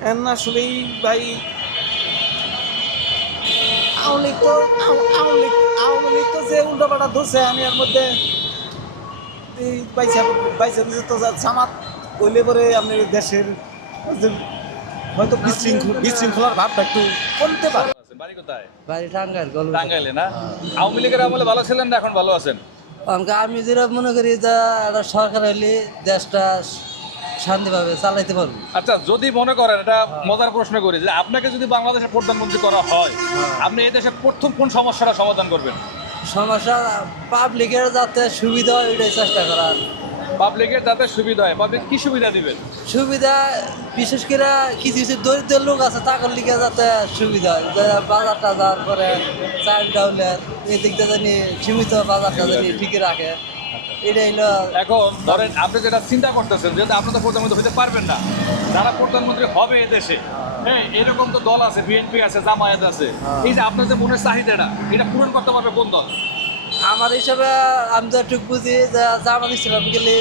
এখন আসলেই ভাই আওয়ামী লীগ তো আও- আওয়ামী লীগ আওয়ামী লীগ তো যে উল্টোপাটা ধরছে আমি এর মধ্যে এই পয়সা পয়সা দিচ্ছে তো জামাত করলে পরে আপনি দেশের হয়তো বিশৃঙ্খল বিশৃঙ্খলার ভাবটা একটু কমতে পারে? বাড়ি কোথায়? বাড়ি টাঙ্গাইল গল্প টাঙ্গাইলে না? আওয়ামী লীগের আমলে ভালো ছিলেন না এখন ভালো আছেন? আমি যেটা মনে করি যে একটা সরকার হলে দেশটা শান্তিভাবে চালাইতে পারব। আচ্ছা যদি মনে করেন এটা মজার প্রশ্ন করি যে আপনাকে যদি বাংলাদেশের প্রধানমন্ত্রী করা হয় আপনি এই দেশে প্রথম কোন সমস্যাটা সমাধান করবেন? সমস্যা পাবলিকের যাতে সুবিধা হয় ওইটাই চেষ্টা করার পাবলিকের যাতে সুবিধা হয় পাবলিক কি সুবিধা দিবেন? সুবিধা বিশেষ করে কিছু কিছু দরিদ্র লোক আছে তাদের লিগে যাতে সুবিধা হয়। বাজার টাজার করে চাল ডাউলের এই দিক দিয়ে জানি সীমিত বাজারটা জানি ঠিক রাখে। এটা এখন ধরেন আপনি যেটা চিন্তা করতেছেন যেহেতু আপনি তো প্রধানমন্ত্রী হতে পারবেন না যারা প্রধানমন্ত্রী হবে এই দেশে হ্যাঁ এরকম তো দল আছে বিএনপি আছে জামায়াত আছে এই যে আপনার যে মনের চাহিদাটা এটা পূরণ করতে পারবে কোন দল? আমার হিসাবে আমি যতটুকু বুঝি যে জামাত ইসলাম গেলে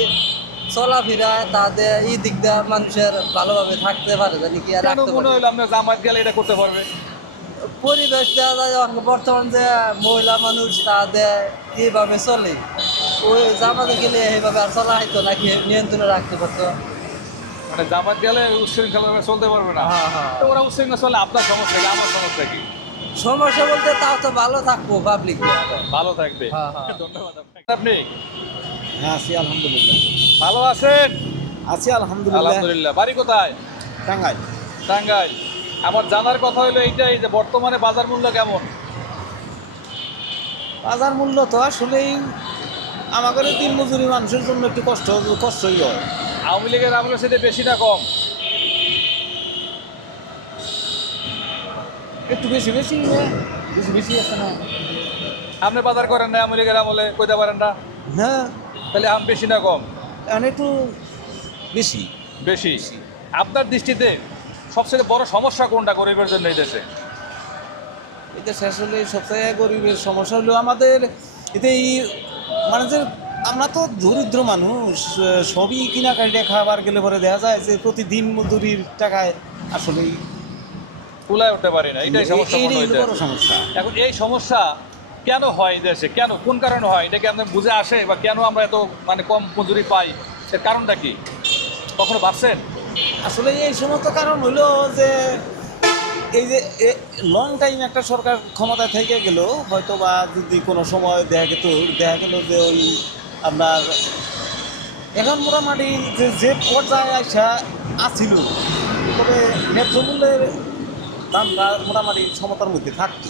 চলাফেরা তাদের এই দিক দিয়ে মানুষের ভালোভাবে থাকতে পারে জানি কি আর মনে হলো জামায়াত গেলে এটা করতে পারবে? পরিবেশ দেওয়া যায় বর্তমান যে মহিলা মানুষ তাদের এইভাবে চলে? ওই জামাতে গেলে এইভাবে আর চলা হইতো নাকি নিয়ন্ত্রণে রাখতে পারতো। মানে জামাত গেলে উচ্ছৃঙ্খলা চলতে পারবে না। হ্যাঁ, হ্যাঁ। তো ওরা উচ্ছৃঙ্খলা চলে আপনার সমস্যা কি? আমার সমস্যা কি? সমস্যা বলতে তাও তো ভালো থাকব পাবলিক ভালো থাকবে। হ্যাঁ, হ্যাঁ। ধন্যবাদ আপনি? হ্যাঁ আছি আলহামদুলিল্লাহ। ভালো আছেন? আছি আলহামদুলিল্লাহ। আলহামদুলিল্লাহ। বাড়ি কোথায়? টাঙ্গাইল। টাঙ্গাইল। আমার জানার কথা হলো এইটাই যে বর্তমানে বাজার মূল্য কেমন? বাজার মূল্য তো আসলেই আমাদের দিন মজুরি মানুষের জন্য একটু কষ্ট কষ্টই হয়। আওয়ামী লীগের আমলে সেটা বেশি না কম? একটু বেশি বেশি বেশি বেশি আছে না। আপনি বাজার করেন না আওয়ামী লীগের আমলে? কইতে পারেন না? হ্যাঁ তাহলে আম বেশি না কম? এখন একটু বেশি। বেশি? আপনার দৃষ্টিতে সবচেয়ে বড় সমস্যা কোনটা গরিবের জন্য এই দেশে? এটা আসলে সবচেয়ে গরিবের সমস্যা হলো আমাদের এতে এই মানে যে আমরা তো দরিদ্র মানুষ সবই কিনাকাটি খাবার গেলে পরে দেখা যায় যে প্রতিদিন মজুরির টাকায় আসলে তুলায় উঠতে পারি না এটাই সমস্যা বড় সমস্যা। এখন এই সমস্যা কেন হয় দেশে? কেন কোন কারণে হয়? এটা কি আপনার বুঝে আসে বা কেন আমরা এত মানে কম মজুরি পাই? এর কারণটা কি? কখনো ভাবছেন? আসলে এই সমস্ত কারণ হলো যে এই যে লং টাইম একটা সরকার ক্ষমতায় থেকে গেল হয়তো বা যদি কোনো সময় দেখা গেত দেখা গেল যে ওই আপনার এখন মোটামুটি যে যে পর্যায়ে আসা আছিল তবে ন্যায্য মূল্যের দামটা মোটামুটি ক্ষমতার মধ্যে থাকতো।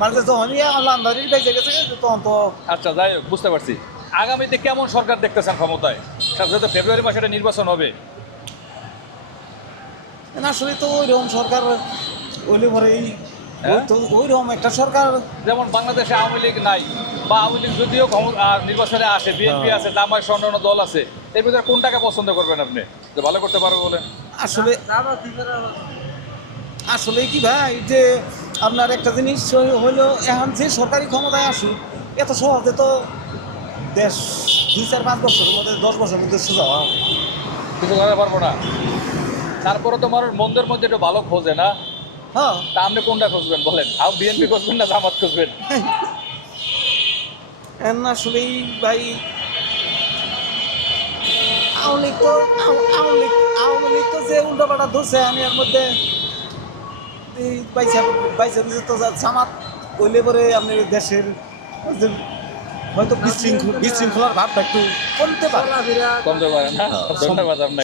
মানে যখনই আমদানির বেঁচে গেছে তখন তো আচ্ছা যাই হোক বুঝতে পারছি। আগামীতে কেমন সরকার দেখতেছেন ক্ষমতায়? যেহেতু ফেব্রুয়ারি মাসে একটা নির্বাচন হবে। আসলে তো ওইরকম সরকার ওইলে পরেই হ্যাঁ? তো ওইরকম একটা সরকার। যেমন বাংলাদেশে আওয়ামী লীগ নাই বা আওয়ামী লীগ যদিও নির্বাচনে আসে বিএনপি হ্যাঁ। আছে জামায়াত অন্যান্য দল আছে এর ভিতরে কোনটাকে পছন্দ করবেন আপনি? যে ভালো করতে পারবে বলে আসলে আসলে কি ভাই যে আপনার একটা জিনিস হইল এখন যে সরকারি ক্ষমতায় আসুক এত সহজে তো দেশ দুই চার পাঁচ বছরের মধ্যে দশ বছরের মধ্যে সোজা হওয়া কিছু করতে পারব না। তারপরে তো মানুষ মন্দের মধ্যে একটু ভালো খোঁজে না? হ্যাঁ। তা আপনি কোনটা খুঁজবেন বলেন? আও বিএনপি খুঁজবেন না জামাত খুঁজবেন? এখন আসলেই ভাই আওয়ামী লীগ তো আও- আওয়ামী লীগ আওয়ামী লীগ তো যে উল্টোপাটা ধরছে আমি এর মধ্যে এই পয়সা পয়সা দিচ্ছে তো যা জামাত করলে পরে আপনি দেশের হয়তো বিশৃঙ্খলার ভাবটা একটু কমতে পারে। কমতে পারেন না? হ্যাঁ, ধন্যবাদ আপনাকে।